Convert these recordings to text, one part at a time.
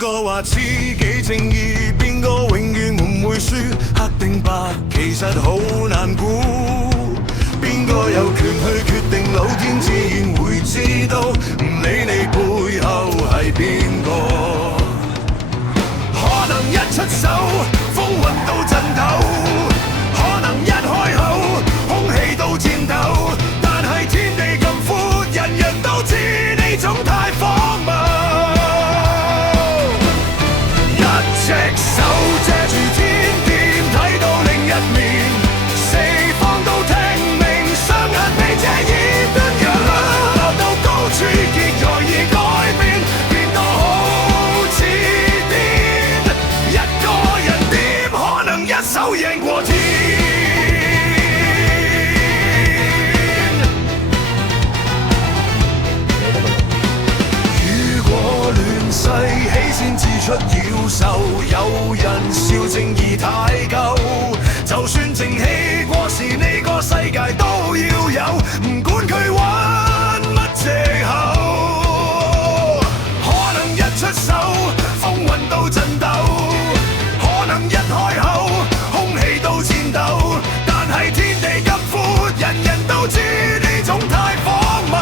個話自己正義，邊個永遠唔會輸？黑定白其實好難估，邊個有權去決定？老天自然會知道，唔理你背後係邊個。可能一出手，風雲到震抖，可能一開口，空氣都顫抖。但係天地咁闊，人人都知呢種太荒謬。一隻手遮住天邊，睇到另一面，四方都聽明，雙眼被遮掩。落到高處，結果已改變，變到好似癲。一個人點可能一手贏過天？如果亂世起先自出妖獸，有人笑正義太舊，就算正氣過時，呢個世界都要有，唔管佢揾乜藉口。可能一出手，風雲都震抖，可能一開口，空氣都顫抖。但係天地咁闊，人人都知呢種太荒謬。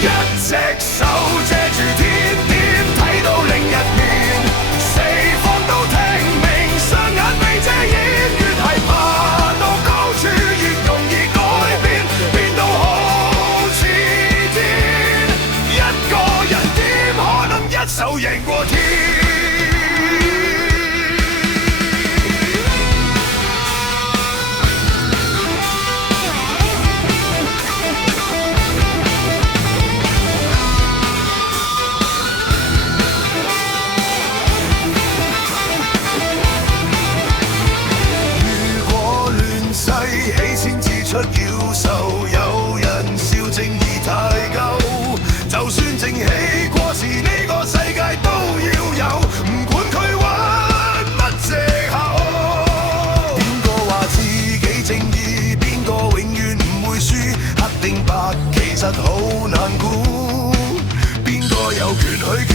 一隻手遮住天邊，睇到另一面，四方都聽明，雙眼被遮掩。越係爬到高處，越容易改變，變到好似癲。一個人點可能一手贏過天？起先自出妖獸，有人笑正義太舊，就算正氣過時，呢個世界都要有，唔管佢揾乜藉口。邊個話自己正義，邊個永遠唔會輸？黑定白其實好難估，邊個有權去決